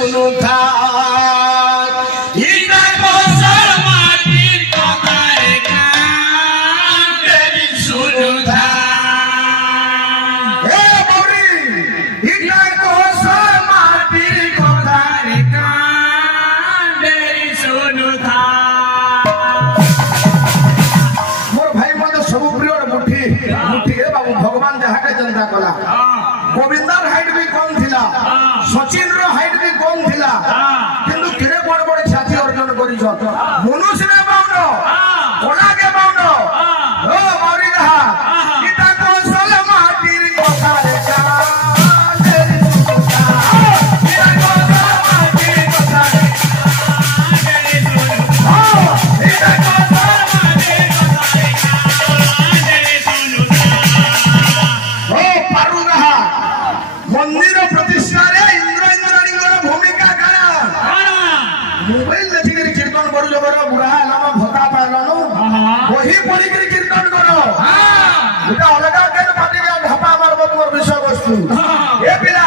सुनु था गोविंदार हाइट भी कम थिला सचिन रो हाइट भी कम थिला किंतु केरे बड़ बड़ छाती अर्जन करिछ मनुष्य ने बाउनो कोना के बाउनो ओ मौरी रहा इता कौशल माटीर कथा रे का तेरी सुनता इता कौशल माटीर कथा रे तेरी सुनता इता कौशल माटीर कथा रे तेरी सुनता ओ पारु रहा मंदिर प्रतिष्ठा रे इंद्र इंद्राणी भूमिका काना मोबाइल देखि कीर्तन करू जबर बुढ़ा हलामा भता पालनो वही पड़ी के कीर्तन करो उटा अलगा के पाटी के ढपा मारबो तोर विषय वस्तु ए पिला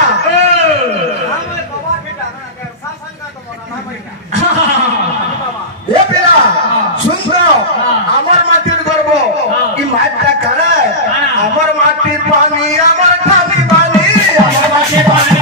ए पिला सुन तो हमर माटीर गर्व ई माटटा काना हमर माटीर पानी हमर ठानी पानी हमर माटी पानी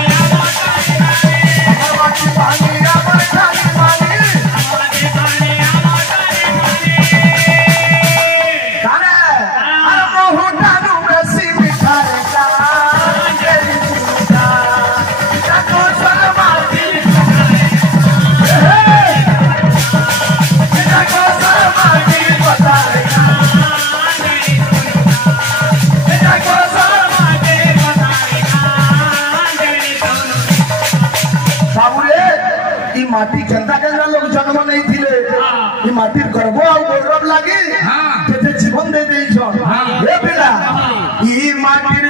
माटी केंदा केंदा लोग जन्म नहीं थिले ई माटीर गर्व आ गौरव लागी तेते जीवन दे देइछ हे पिला ई माटी